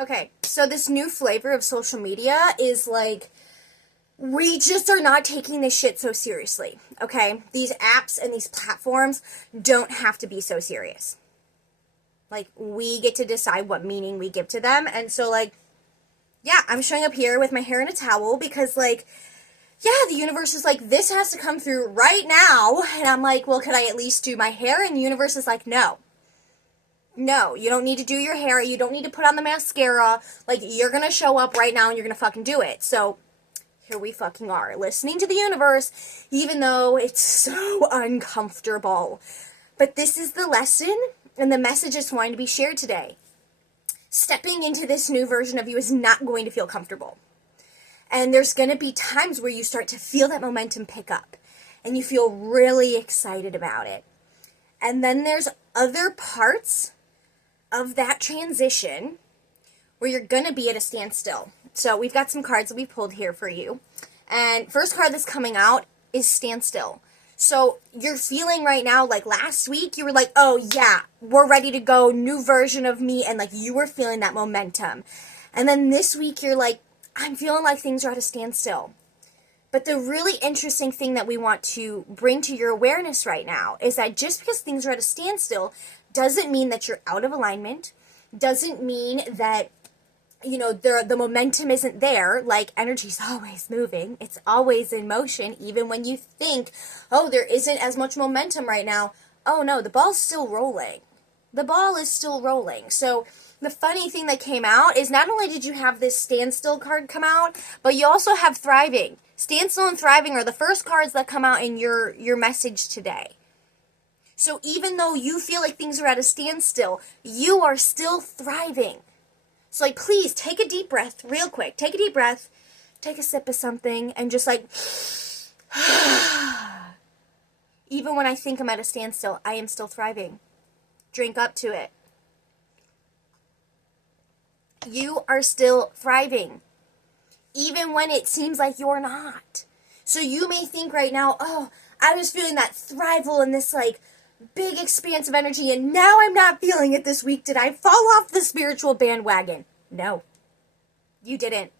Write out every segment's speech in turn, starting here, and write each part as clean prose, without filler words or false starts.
Okay, so this new flavor of social media is like, we just are not taking this shit so seriously, okay? These apps and these platforms don't have to be so serious. Like, we get to decide what meaning we give to them, and so, like, yeah, I'm showing up here with my hair in a towel because, like, yeah, the universe is like, this has to come through right now, and I'm like, well, could I at least do my hair? And the universe is like, no. No, you don't need to do your hair. You don't need to put on the mascara. Like, you're gonna show up right now and you're gonna fucking do it. So, here we fucking are, listening to the universe, even though it's so uncomfortable. But this is the lesson and the message that's wanting to be shared today. Stepping into this new version of you is not going to feel comfortable. And there's gonna be times where you start to feel that momentum pick up and you feel really excited about it. And then there's other parts of that transition where you're going to be at a standstill. So we've got some cards that we pulled here for you. And first card that's coming out is standstill. So you're feeling right now, like last week, you were like, oh yeah, we're ready to go, new version of me. And like you were feeling that momentum. And then this week you're like, I'm feeling like things are at a standstill. But the really interesting thing that we want to bring to your awareness right now is that just because things are at a standstill doesn't mean that you're out of alignment, doesn't mean that, you know, the momentum isn't there. Like, energy's always moving. It's always in motion, even when you think, oh, there isn't as much momentum right now. Oh, no, the ball's still rolling. The ball is still rolling. So the funny thing that came out is not only did you have this standstill card come out, but you also have thriving. Standstill and thriving are the first cards that come out in your message today. So even though you feel like things are at a standstill, you are still thriving. So like, please take a deep breath real quick. Take a deep breath, take a sip of something, and just like, even when I think I'm at a standstill, I am still thriving. Drink up to it. You are still thriving, even when it seems like you're not. So you may think right now, oh, I was feeling that thrival and this like big expanse of energy, and now I'm not feeling it this week. Did I fall off the spiritual bandwagon? No, you didn't.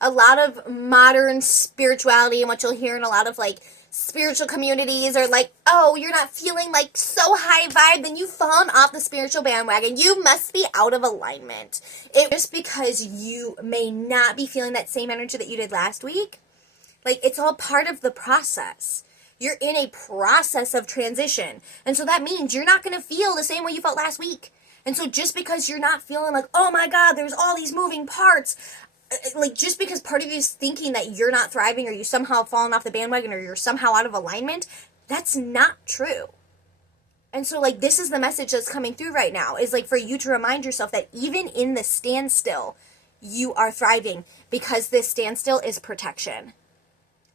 A lot of modern spirituality and what you'll hear in a lot of like spiritual communities are like, oh, you're not feeling like so high vibe, then you've fallen off the spiritual bandwagon. You must be out of alignment. It's just because you may not be feeling that same energy that you did last week. Like, it's all part of the process. You're in a process of transition. And so that means you're not going to feel the same way you felt last week. And so just because you're not feeling like, oh my God, there's all these moving parts, like just because part of you is thinking that you're not thriving or you somehow fallen off the bandwagon or you're somehow out of alignment, that's not true. And so like this is the message that's coming through right now, is like for you to remind yourself that even in the standstill, you are thriving, because this standstill is protection.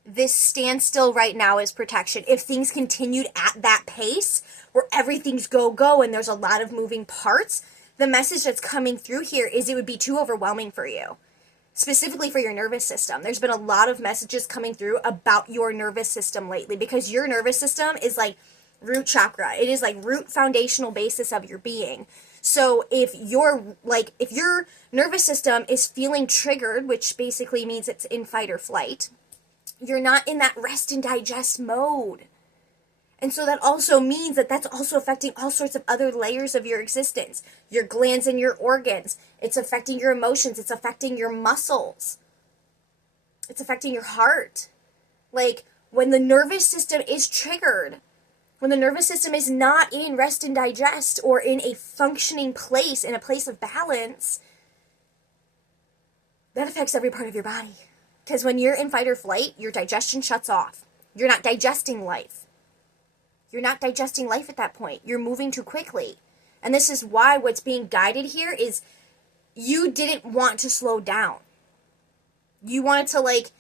This standstill right now is protection. If things continued at that pace, where everything's go and there's a lot of moving parts, the message that's coming through here is it would be too overwhelming for you. Specifically for your nervous system. There's been a lot of messages coming through about your nervous system lately, because your nervous system is like root chakra. It is like root foundational basis of your being. So if your nervous system is feeling triggered, which basically means it's in fight or flight, you're not in that rest and digest mode. And so that also means that that's also affecting all sorts of other layers of your existence. Your glands and your organs. It's affecting your emotions. It's affecting your muscles. It's affecting your heart. Like, when the nervous system is triggered, when the nervous system is not in rest and digest or in a functioning place, in a place of balance, that affects every part of your body. Because when you're in fight or flight, your digestion shuts off. You're not digesting life. You're not digesting life at that point. You're moving too quickly. And this is why what's being guided here is you didn't want to slow down. You wanted to like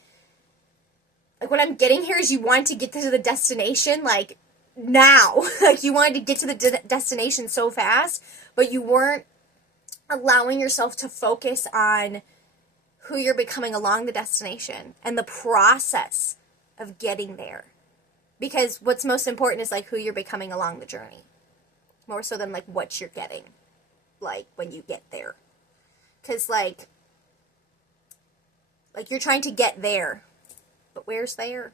what I'm getting here is you wanted to get to the destination like now. Like you wanted to get to the destination so fast, but you weren't allowing yourself to focus on who you're becoming along the destination and the process of getting there. Because what's most important is like who you're becoming along the journey. More so than like what you're getting, like when you get there. Because, like you're trying to get there. But where's there?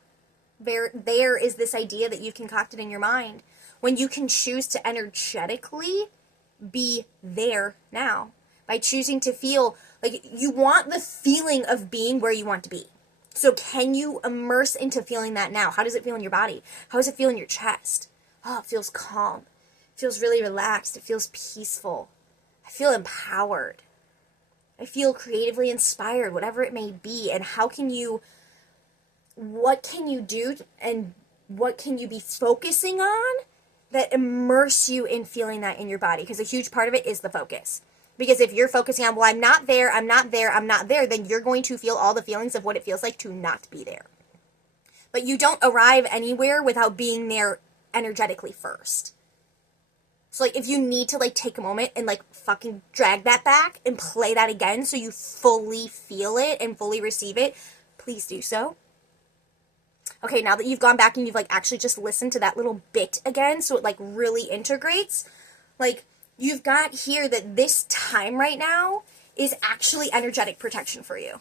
There is this idea that you've concocted in your mind when you can choose to energetically be there now by choosing to feel like you want the feeling of being where you want to be. So can you immerse into feeling that now? How does it feel in your body? How does it feel in your chest? Oh, it feels calm. It feels really relaxed. It feels peaceful. I feel empowered. I feel creatively inspired, whatever it may be. And what can you do and what can you be focusing on that immerse you in feeling that in your body? Because a huge part of it is the focus. Because if you're focusing on, well, I'm not there, then you're going to feel all the feelings of what it feels like to not be there. But you don't arrive anywhere without being there energetically first. So, like, if you need to, like, take a moment and, like, fucking drag that back and play that again so you fully feel it and fully receive it, please do so. Okay, now that you've gone back and you've, like, actually just listened to that little bit again so it, like, really integrates, like, you've got here that this time right now is actually energetic protection for you.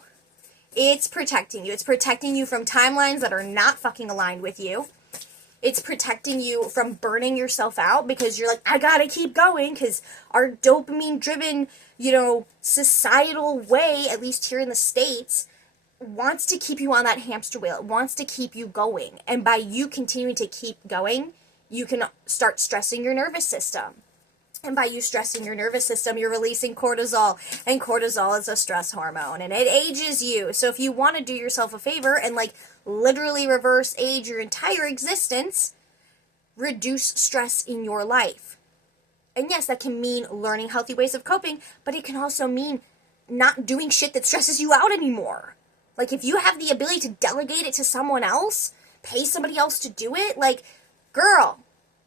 It's protecting you. It's protecting you from timelines that are not fucking aligned with you. It's protecting you from burning yourself out because you're like, I gotta keep going, because our dopamine-driven, societal way, at least here in the States, wants to keep you on that hamster wheel. It wants to keep you going. And by you continuing to keep going, you can start stressing your nervous system. And by you stressing your nervous system, you're releasing cortisol. And cortisol is a stress hormone. And it ages you. So if you want to do yourself a favor and, like, literally reverse age your entire existence, reduce stress in your life. And yes, that can mean learning healthy ways of coping, but it can also mean not doing shit that stresses you out anymore. Like, if you have the ability to delegate it to someone else, pay somebody else to do it, like, girl,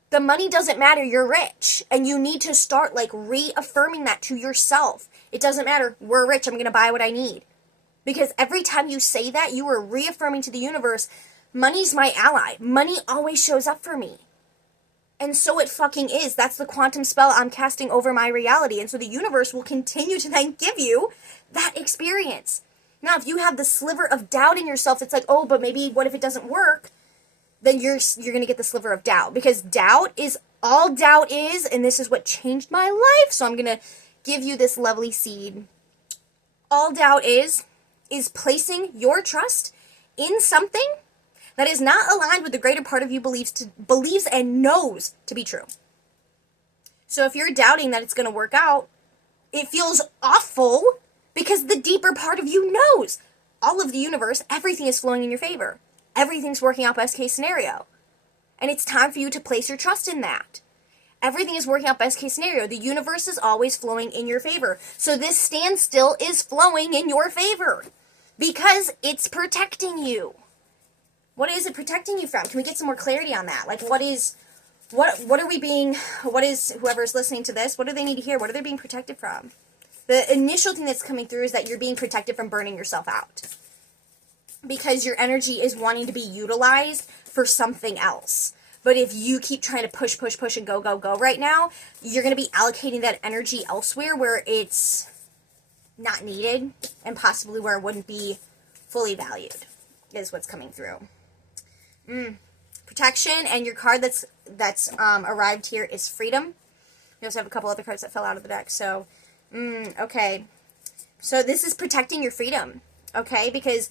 the money doesn't matter, you're rich. And you need to start, like, reaffirming that to yourself. It doesn't matter, we're rich, I'm going to buy what I need. Because every time you say that, you are reaffirming to the universe, money's my ally. Money always shows up for me. And so it fucking is. That's the quantum spell I'm casting over my reality. And so the universe will continue to then give you that experience. Now, if you have the sliver of doubt in yourself, it's like, oh, but maybe what if it doesn't work? Then you're going to get the sliver of doubt. Because doubt is all doubt is, and this is what changed my life. So I'm going to give you this lovely seed. All doubt is placing your trust in something that is not aligned with the greater part of you believes and knows to be true. So if you're doubting that it's going to work out, it feels awful because the deeper part of you knows. All of the universe, everything is flowing in your favor. Everything's working out best case scenario. And it's time for you to place your trust in that. Everything is working out best case scenario. The universe is always flowing in your favor. So this standstill is flowing in your favor because it's protecting you. What is it protecting you from? Can we get some more clarity on that? Like, what is whoever's listening to this, what do they need to hear? What are they being protected from? The initial thing that's coming through is that you're being protected from burning yourself out. Because your energy is wanting to be utilized for something else. But if you keep trying to push, and go right now, you're going to be allocating that energy elsewhere where it's not needed and possibly where it wouldn't be fully valued, is what's coming through. Protection, and your card that's arrived here is freedom. We also have a couple other cards that fell out of the deck. So, okay. So this is protecting your freedom, okay? Because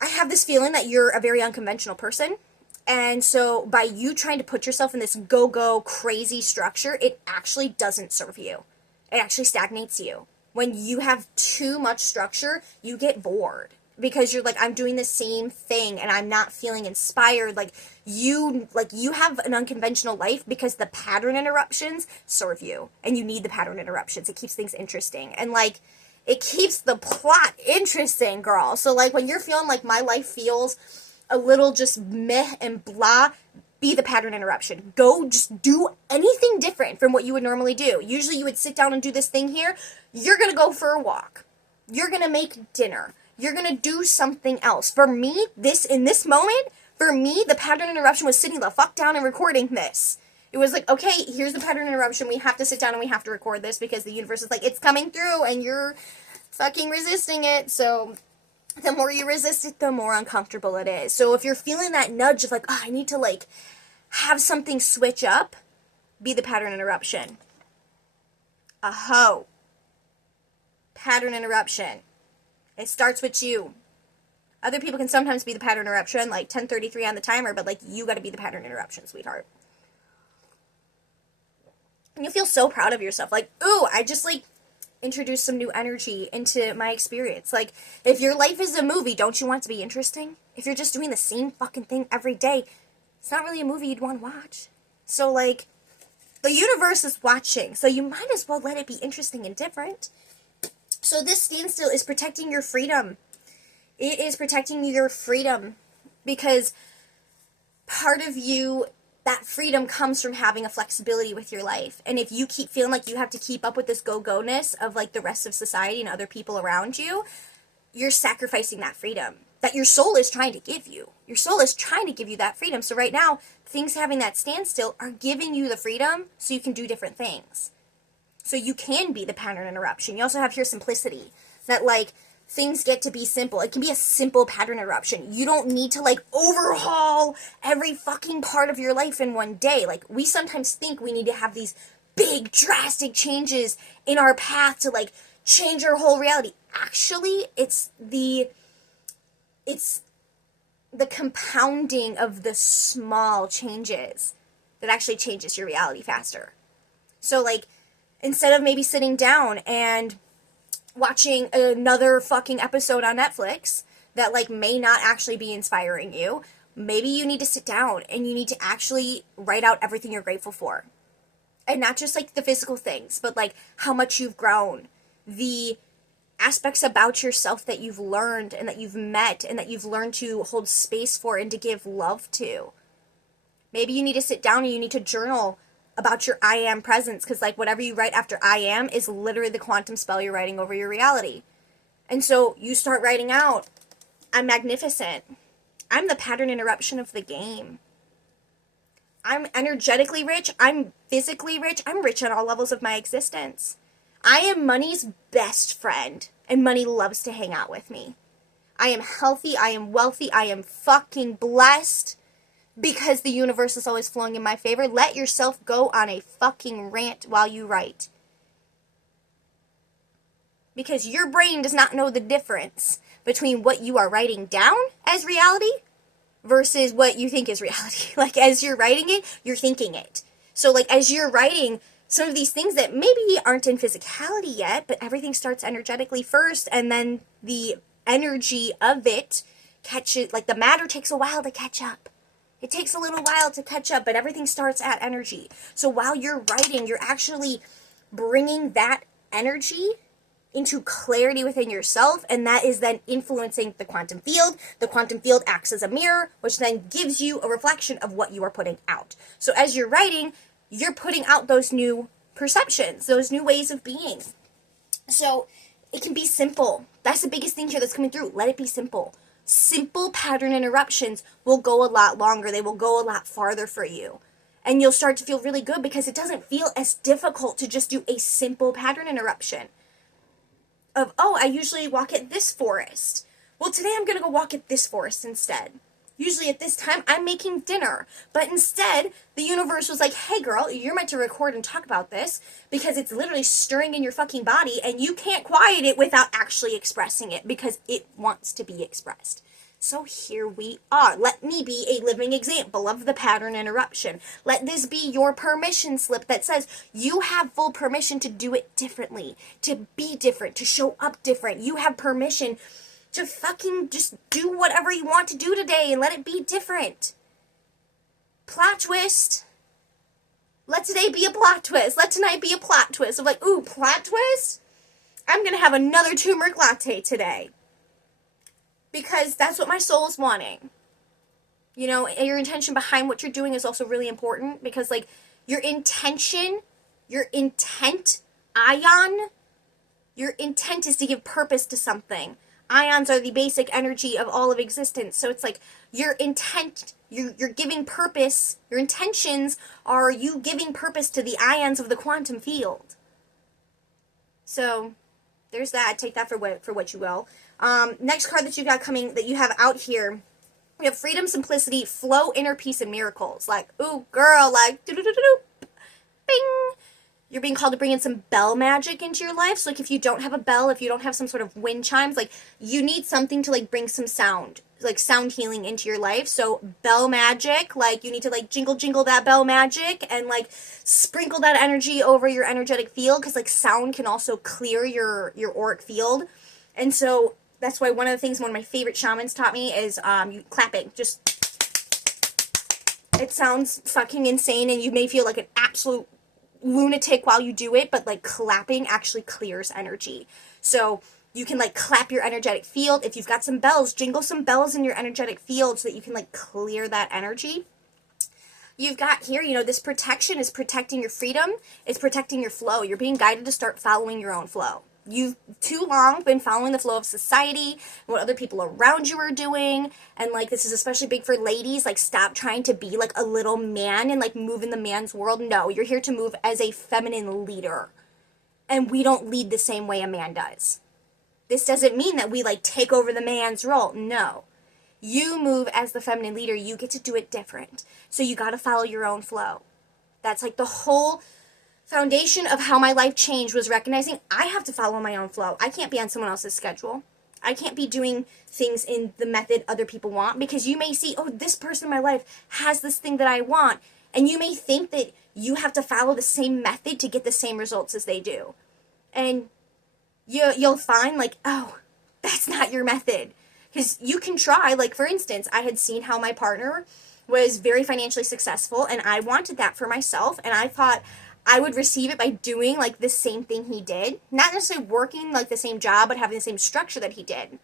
I have this feeling that you're a very unconventional person. And so by you trying to put yourself in this go-go crazy structure, it actually doesn't serve you. It actually stagnates you. When you have too much structure, you get bored. Because you're like, I'm doing the same thing and I'm not feeling inspired. You have an unconventional life because the pattern interruptions serve you. And you need the pattern interruptions. It keeps things interesting. And it keeps the plot interesting, girl. So when you're feeling like my life feels a little just meh and blah, be the pattern interruption. Go just do anything different from what you would normally do. Usually you would sit down and do this thing here. You're going to go for a walk. You're going to make dinner. You're going to do something else. For me, in this moment, the pattern interruption was sitting the fuck down and recording this. It was like, okay, here's the pattern interruption. We have to sit down and we have to record this because the universe is like, it's coming through and you're fucking resisting it. So the more you resist it, the more uncomfortable it is. So if you're feeling that nudge of like, oh, I need to like have something switch up, be the pattern interruption. Aho. Pattern interruption. It starts with you. Other people can sometimes be the pattern interruption, like 10:33 on the timer, but like you got to be the pattern interruption, sweetheart. And you feel so proud of yourself. Like, ooh, I just like introduced some new energy into my experience. Like, if your life is a movie, don't you want it to be interesting? If you're just doing the same fucking thing every day, it's not really a movie you'd want to watch. So, like, the universe is watching, so you might as well let it be interesting and different. So this standstill is protecting your freedom. It is protecting your freedom because part of you, that freedom comes from having a flexibility with your life. And if you keep feeling like you have to keep up with this go-go-ness of like the rest of society and other people around you, you're sacrificing that freedom that your soul is trying to give you. Your soul is trying to give you that freedom. So right now, things having that standstill are giving you the freedom so you can do different things. So you can be the pattern interruption. You also have here simplicity. That like things get to be simple. It can be a simple pattern interruption. You don't need to like overhaul every fucking part of your life in one day. Like we sometimes think we need to have these big drastic changes in our path to like change our whole reality. Actually, it's the compounding of the small changes that actually changes your reality faster. So like instead of maybe sitting down and watching another fucking episode on Netflix that like may not actually be inspiring you, maybe you need to sit down and you need to actually write out everything you're grateful for. And not just like the physical things, but like how much you've grown, the aspects about yourself that you've learned and that you've met and that you've learned to hold space for and to give love to. Maybe you need to sit down and you need to journal about your I am presence, because like whatever you write after I am is literally the quantum spell you're writing over your reality. And so you start writing out, I'm magnificent. I'm the pattern interruption of the game. I'm energetically rich. I'm physically rich. I'm rich on all levels of my existence. I am money's best friend, and money loves to hang out with me. I am healthy. I am wealthy. I am fucking blessed because the universe is always flowing in my favor. Let yourself go on a fucking rant while you write. Because your brain does not know the difference between what you are writing down as reality versus what you think is reality. Like, as you're writing it, you're thinking it. So, like, as you're writing some of these things that maybe aren't in physicality yet, but everything starts energetically first, and then the energy of it catches, like, the matter takes a while to catch up. It takes a little while to catch up, but everything starts at energy. So while you're writing, you're actually bringing that energy into clarity within yourself, and that is then influencing the quantum field. The quantum field acts as a mirror, which then gives you a reflection of what you are putting out. So as you're writing, you're putting out those new perceptions, those new ways of being. So it can be simple. That's the biggest thing here that's coming through. Let it be simple. Simple pattern interruptions will go a lot longer. They will go a lot farther for you. And you'll start to feel really good because it doesn't feel as difficult to just do a simple pattern interruption. Of, oh, I usually walk at this forest. Well, today I'm going to go walk at this forest instead. Usually at this time, I'm making dinner. But instead, the universe was like, hey girl, you're meant to record and talk about this because it's literally stirring in your fucking body and you can't quiet it without actually expressing it because it wants to be expressed. So here we are. Let me be a living example of the pattern interruption. Let this be your permission slip that says you have full permission to do it differently, to be different, to show up different. You have permission to fucking just do whatever you want to do today and let it be different. Plot twist. Let today be a plot twist. Let tonight be a plot twist. Of like, ooh, plot twist? I'm going to have another turmeric latte today. Because that's what my soul is wanting. You know, your intention behind what you're doing is also really important. Because, like, your intention, your intent, ion, your intent is to give purpose to something. Ions are the basic energy of all of existence. So it's like your intent, you're giving purpose, your intentions are you giving purpose to the ions of the quantum field. So there's that. Take that for what you will. Next card that you got coming, that you have out here, we have freedom, simplicity, flow, inner peace, and miracles. Like, ooh, girl, like, do-do-do-do-do, bing. You're being called to bring in some bell magic into your life. So, like, if you don't have a bell, if you don't have some sort of wind chimes, like, you need something to, like, bring some sound, like, sound healing into your life. So, bell magic, like, you need to, like, jingle, jingle that bell magic and, like, sprinkle that energy over your energetic field, because, like, sound can also clear your auric field. And so, that's why one of the things one of my favorite shamans taught me is clapping. Just, it sounds fucking insane, and you may feel like an absolute lunatic while you do it, but like clapping actually clears energy. So you can like clap your energetic field. If you've got some bells, jingle some bells in your energetic field so that you can like clear that energy. You've got here, you know, this protection is protecting your freedom. It's protecting your flow. You're being guided to start following your own flow. You've too long been following the flow of society, what other people around you are doing, and like this is especially big for ladies. Like, stop trying to be like a little man and like move in the man's world. No, you're here to move as a feminine leader, and we don't lead the same way a man does. This doesn't mean that we like take over the man's role. No, you move as the feminine leader. You get to do it different, so you got to follow your own flow. That's like the whole foundation of how my life changed, was recognizing I have to follow my own flow. I can't be on someone else's schedule. I can't be doing things in the method other people want, because you may see, oh, this person in my life has this thing that I want, and you may think that you have to follow the same method to get the same results as they do. And you'll find like, oh, that's not your method. Because you can try, like for instance, I had seen how my partner was very financially successful, and I wanted that for myself, and I thought I would receive it by doing like the same thing he did. Not necessarily working like the same job, but having the same structure that he did.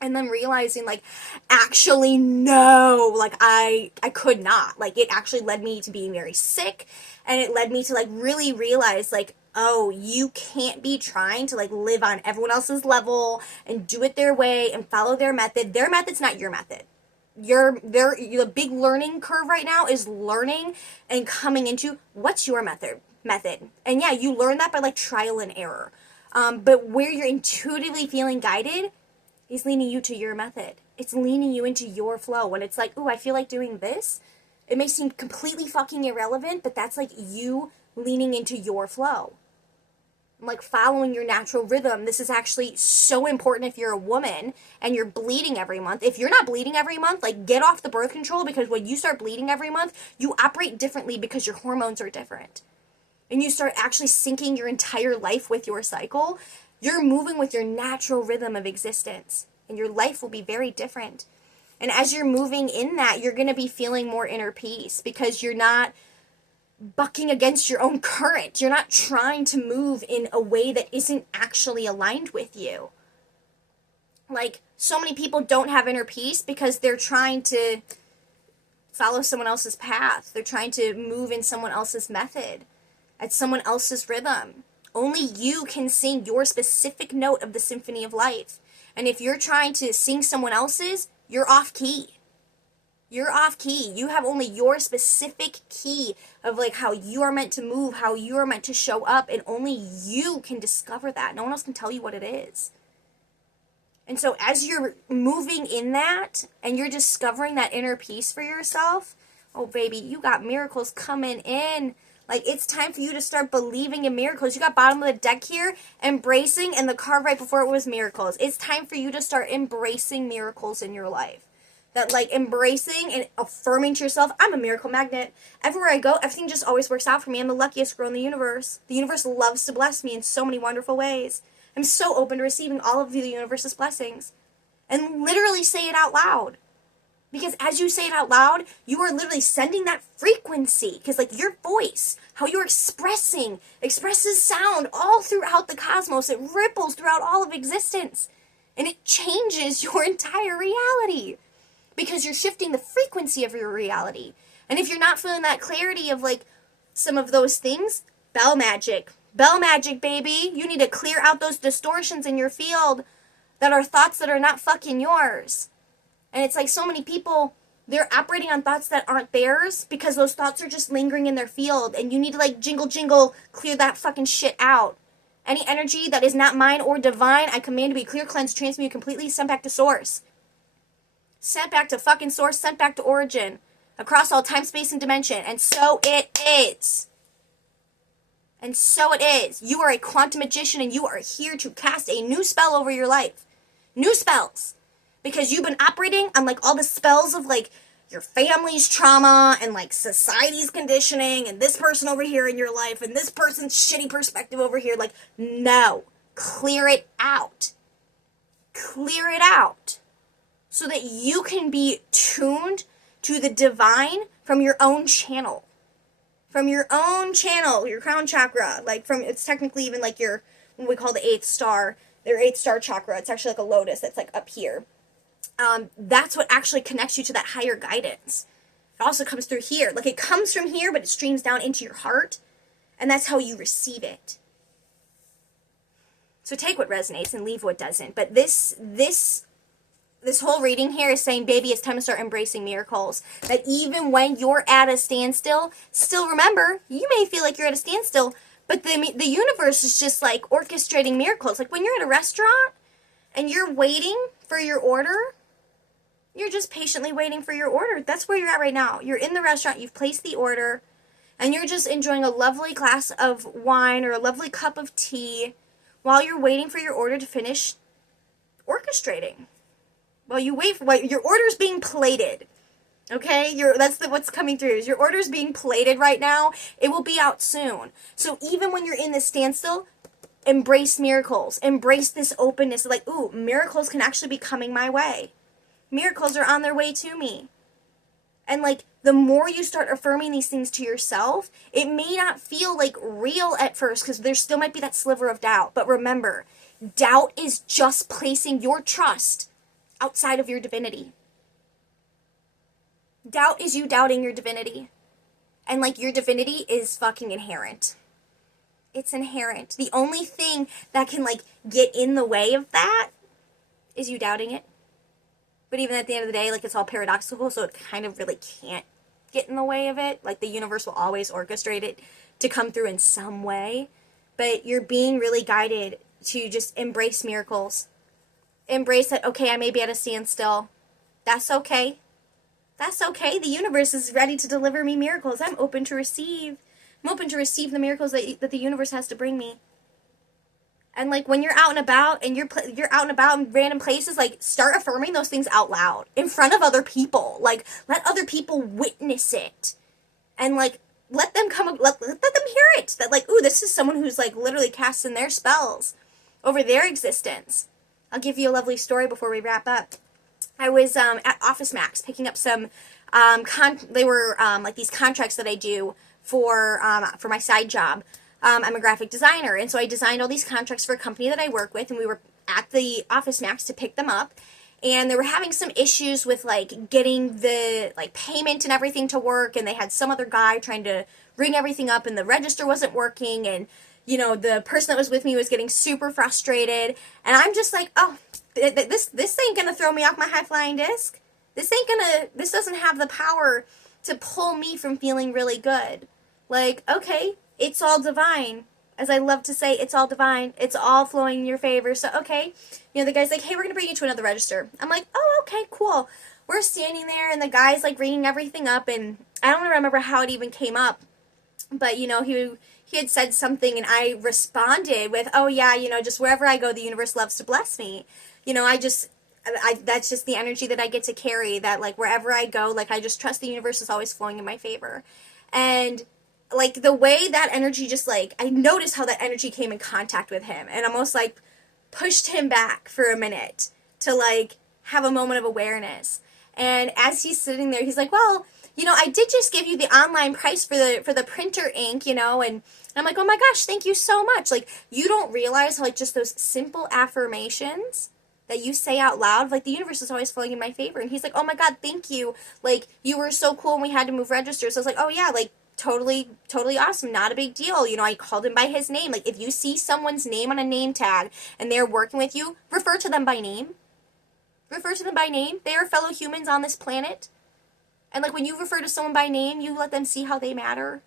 And then realizing like, actually, no, like I could not. Like, it actually led me to being very sick. And it led me to like really realize like, oh, you can't be trying to like live on everyone else's level and do it their way and follow their method. Their method's not your method. The big learning curve right now is learning and coming into what's your method. And yeah, you learn that by like trial and error. But where you're intuitively feeling guided is leaning you to your method. It's leaning you into your flow. When it's like, ooh, I feel like doing this. It may seem completely fucking irrelevant, but that's like you leaning into your flow. Like following your natural rhythm. This is actually so important if you're a woman and you're bleeding every month. If you're not bleeding every month, like get off the birth control, because when you start bleeding every month, you operate differently because your hormones are different. And you start actually syncing your entire life with your cycle, you're moving with your natural rhythm of existence. And your life will be very different. And as you're moving in that, you're going to be feeling more inner peace, because you're not bucking against your own current. You're not trying to move in a way that isn't actually aligned with you. Like, so many people don't have inner peace because they're trying to follow someone else's path. They're trying to move in someone else's method, at someone else's rhythm. Only you can sing your specific note of the symphony of life. And if you're trying to sing someone else's, you're off key. You're off key. You have only your specific key of like how you are meant to move, how you are meant to show up, and only you can discover that. No one else can tell you what it is. And so as you're moving in that and you're discovering that inner peace for yourself, oh baby, you got miracles coming in. Like, it's time for you to start believing in miracles. You got bottom of the deck here, embracing, and the card right before it was miracles. It's time for you to start embracing miracles in your life. That, like, embracing and affirming to yourself, I'm a miracle magnet. Everywhere I go, everything just always works out for me. I'm the luckiest girl in the universe. The universe loves to bless me in so many wonderful ways. I'm so open to receiving all of the universe's blessings. And literally say it out loud. Because as you say it out loud, you are literally sending that frequency. Because, like, your voice, how you're expresses sound all throughout the cosmos. It ripples throughout all of existence. And it changes your entire reality. Because you're shifting the frequency of your reality. And if you're not feeling that clarity of, like, some of those things, bell magic. Bell magic, baby. You need to clear out those distortions in your field. that are thoughts that are not fucking yours. And it's like so many people, they're operating on thoughts that aren't theirs because those thoughts are just lingering in their field, and you need to like jingle, clear that fucking shit out. Any energy that is not mine or divine, I command to be clear, cleansed, transmuted completely, sent back to source. Sent back to fucking source, sent back to origin. Across all time, space, and dimension. And so it is. And so it is. You are a quantum magician, and you are here to cast a new spell over your life. New spells. Because you've been operating on like all the spells of like your family's trauma and like society's conditioning and this person over here in your life and this person's shitty perspective over here. Like, no. Clear it out. Clear it out. So that you can be tuned to the divine from your own channel. From your own channel, your crown chakra. Like from, it's technically even like your, what we call the 8th star, their 8th star chakra. It's actually like a lotus that's like up here. That's what actually connects you to that higher guidance. It also comes through here. Like it comes from here, but it streams down into your heart. And that's how you receive it. So take what resonates and leave what doesn't. But this whole reading here is saying, baby, it's time to start embracing miracles. That even when you're at a standstill, still remember, you may feel like you're at a standstill, but the universe is just like orchestrating miracles. Like when you're at a restaurant and you're waiting for your order, you're just patiently waiting for your order. That's where you're at right now. You're in the restaurant, you've placed the order, and you're just enjoying a lovely glass of wine or a lovely cup of tea while you're waiting for your order to finish orchestrating. While you wait for your order's being plated. Okay? What's coming through. Is your order's being plated right now. It will be out soon. So even when you're in this standstill, embrace miracles. Embrace this openness. Like, ooh, miracles can actually be coming my way. Miracles are on their way to me. And like, the more you start affirming these things to yourself, it may not feel like real at first because there still might be that sliver of doubt. But remember, doubt is just placing your trust outside of your divinity. Doubt is you doubting your divinity. And like, your divinity is fucking inherent. It's inherent. The only thing that can like get in the way of that is you doubting it. But even at the end of the day, like, it's all paradoxical, so it kind of really can't get in the way of it. Like, the universe will always orchestrate it to come through in some way. But you're being really guided to just embrace miracles. Embrace that, okay, I may be at a standstill. That's okay. That's okay. The universe is ready to deliver me miracles. I'm open to receive. I'm open to receive the miracles that the universe has to bring me. And like, when you're out and about and you're out and about in random places, like, start affirming those things out loud in front of other people. Like, let other people witness it. And like, let them them hear it. That like, ooh, this is someone who's like literally casting their spells over their existence. I'll give you a lovely story before we wrap up. I was at Office Max picking up some they were like these contracts that I do for my side job. I'm a graphic designer, and so I designed all these contracts for a company that I work with, and we were at the Office Max to pick them up, and they were having some issues with like getting the like payment and everything to work, and they had some other guy trying to ring everything up, and the register wasn't working, and you know, the person that was with me was getting super frustrated, and I'm just like, oh, this ain't gonna throw me off my high-flying disc. This doesn't have the power to pull me from feeling really good. Like, okay, it's all divine. As I love to say, it's all divine. It's all flowing in your favor. So, okay. You know, the guy's like, hey, we're going to bring you to another register. I'm like, oh, okay, cool. We're standing there, and the guy's, like, ringing everything up, and I don't remember how it even came up. But, you know, he had said something, and I responded with, oh, yeah, you know, just wherever I go, the universe loves to bless me. You know, that's just the energy that I get to carry, that, like, wherever I go, like, I just trust the universe is always flowing in my favor. And like, the way that energy just, like, I noticed how that energy came in contact with him, and almost, like, pushed him back for a minute to, like, have a moment of awareness. And as he's sitting there, he's like, well, you know, I did just give you the online price for the printer ink, you know, and I'm like, oh my gosh, thank you so much. Like, you don't realize how, like, just those simple affirmations that you say out loud, like, the universe is always flowing in my favor. And he's like, oh my God, thank you. Like, you were so cool when we had to move registers. I was like, oh yeah, like, totally, totally awesome. Not a big deal. You know, I called him by his name. Like, if you see someone's name on a name tag and they're working with you, refer to them by name. Refer to them by name. They are fellow humans on this planet. And, like, when you refer to someone by name, you let them see how they matter.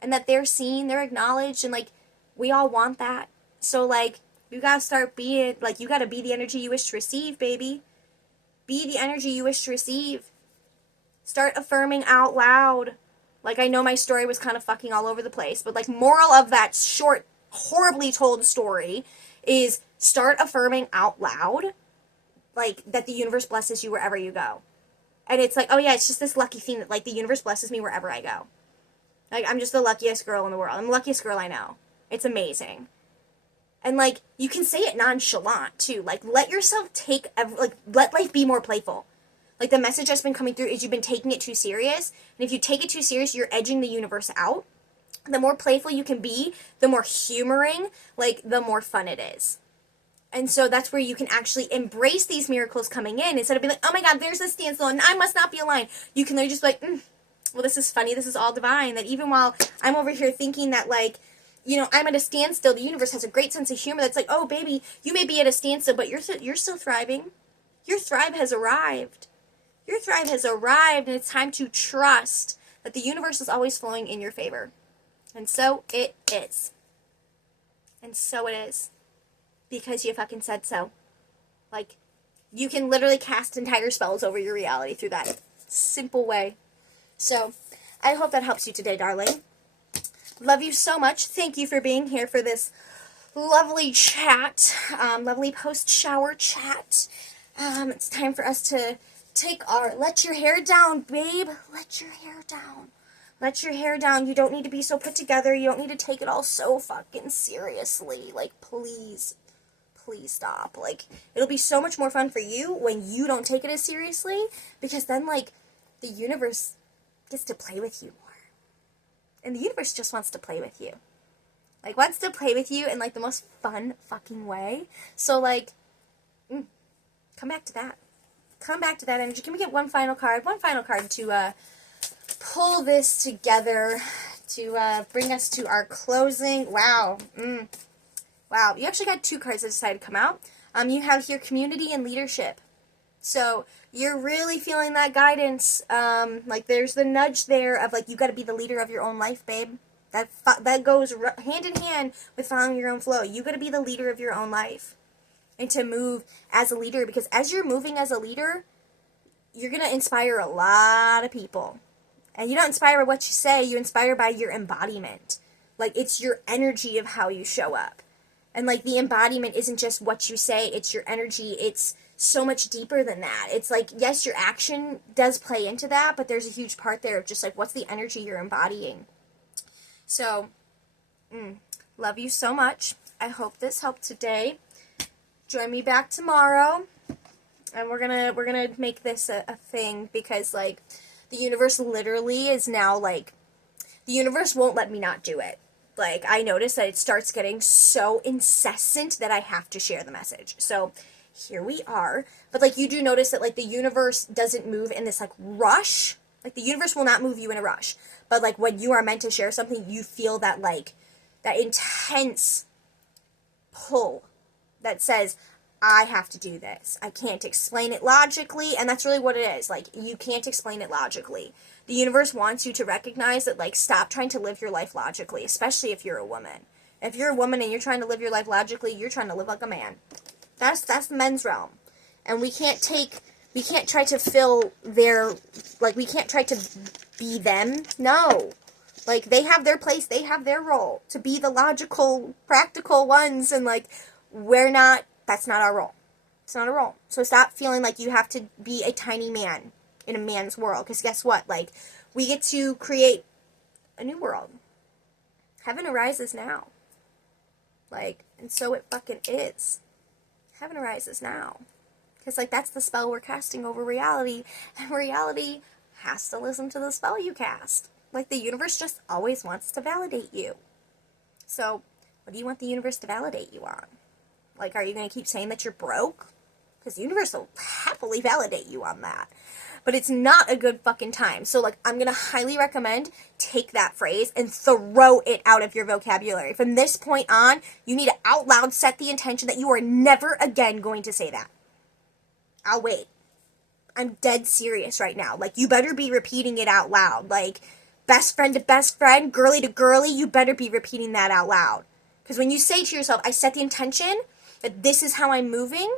And that they're seen, they're acknowledged, and, like, we all want that. So, like, you gotta start being, like, you gotta be the energy you wish to receive, baby. Be the energy you wish to receive. Start affirming out loud. Like, I know my story was kind of fucking all over the place, but, like, moral of that short, horribly told story is start affirming out loud, like, that the universe blesses you wherever you go. And it's like, oh yeah, it's just this lucky thing that, like, the universe blesses me wherever I go. Like, I'm just the luckiest girl in the world. I'm the luckiest girl I know. It's amazing. And, like, you can say it nonchalant, too. Like, let yourself let life be more playful. Like, the message that's been coming through is you've been taking it too serious. And if you take it too serious, you're edging the universe out. The more playful you can be, the more humoring, like, the more fun it is. And so that's where you can actually embrace these miracles coming in. Instead of being like, oh my God, there's a standstill and I must not be aligned. You can literally just be like, well, this is funny. This is all divine. That even while I'm over here thinking that, like, you know, I'm at a standstill, the universe has a great sense of humor that's like, oh, baby, you may be at a standstill, but you're still thriving. Your thrive has arrived. Your thrive has arrived, and it's time to trust that the universe is always flowing in your favor. And so it is. And so it is. Because you fucking said so. Like, you can literally cast entire spells over your reality through that simple way. So, I hope that helps you today, darling. Love you so much. Thank you for being here for this lovely chat, lovely post-shower chat. It's time for us to let your hair down, babe. Let your hair down. Let your hair down. You don't need to be so put together. You don't need to take it all so fucking seriously. Like, please stop. Like, it'll be so much more fun for you when you don't take it as seriously, because then, like, the universe gets to play with you more. And the universe just wants to play with you. Like, wants to play with you in, like, the most fun fucking way. So, like, come back to that. Come back to that energy. Can we get one final card? One final card to pull this together, to bring us to our closing. Wow. Wow. You actually got two cards that decided to come out. You have here community and leadership. So, you're really feeling that guidance. Like, there's the nudge there of, like, you got to be the leader of your own life, babe. That goes hand in hand with following your own flow. You got to be the leader of your own life. And to move as a leader, because as you're moving as a leader, you're going to inspire a lot of people. And you don't inspire by what you say, you inspire by your embodiment. Like, it's your energy of how you show up. And, like, the embodiment isn't just what you say, it's your energy. It's so much deeper than that. It's like, yes, your action does play into that, but there's a huge part there of just, like, what's the energy you're embodying. So, love you so much. I hope this helped today. Join me back tomorrow, and we're gonna make this a thing, because, like, the universe literally is now, like, the universe won't let me not do it. Like, I notice that it starts getting so incessant that I have to share the message. So, here we are. But, like, you do notice that, like, the universe doesn't move in this, like, rush. Like, the universe will not move you in a rush. But, like, when you are meant to share something, you feel that, like, that intense pull that says, I have to do this. I can't explain it logically, and that's really what it is. Like, you can't explain it logically. The universe wants you to recognize that, like, stop trying to live your life logically, especially if you're a woman. If you're a woman and you're trying to live your life logically, you're trying to live like a man. That's the men's realm. And we can't try to fill their, like, we can't try to be them. No. Like, they have their place, they have their role to be the logical, practical ones, and, like, that's not our role. It's not a role. So stop feeling like you have to be a tiny man in a man's world, because guess what? Like, we get to create a new world. Heaven arises now. Like, and so it fucking is. Heaven arises now. Because, like, that's the spell we're casting over reality, and reality has to listen to the spell you cast. Like, the universe just always wants to validate you. So, what do you want the universe to validate you on? Like, are you going to keep saying that you're broke? Because the universe will happily validate you on that. but it's not a good fucking time. So, like, I'm gonna highly recommend take that phrase and throw it out of your vocabulary. From this point on, you need to out loud set the intention that you are never again going to say that. I'll wait. I'm dead serious right now. Like, you better be repeating it out loud. Like, best friend to best friend, girly to girly, you better be repeating that out loud. Because when you say to yourself, I set the intention that this is how I'm moving,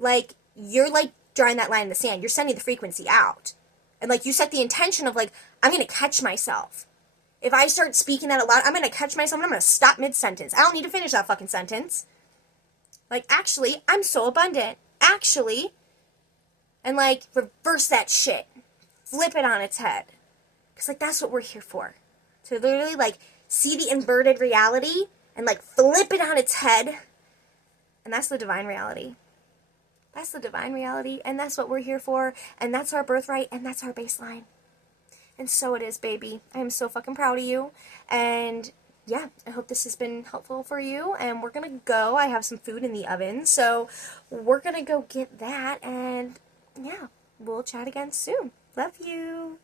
like, you're, like, drawing that line in the sand. You're sending the frequency out. And, like, you set the intention of, like, I'm going to catch myself. If I start speaking that out loud, I'm going to catch myself and I'm going to stop mid-sentence. I don't need to finish that fucking sentence. Like, actually, I'm so abundant. Actually. And, like, reverse that shit. Flip it on its head. Because, like, that's what we're here for. To literally, like, see the inverted reality and, like, flip it on its head. And that's the divine reality. That's the divine reality. And that's what we're here for. And that's our birthright. And that's our baseline. And so it is, baby. I am so fucking proud of you. And yeah, I hope this has been helpful for you. And we're going to go. I have some food in the oven. So we're going to go get that. And yeah, we'll chat again soon. Love you.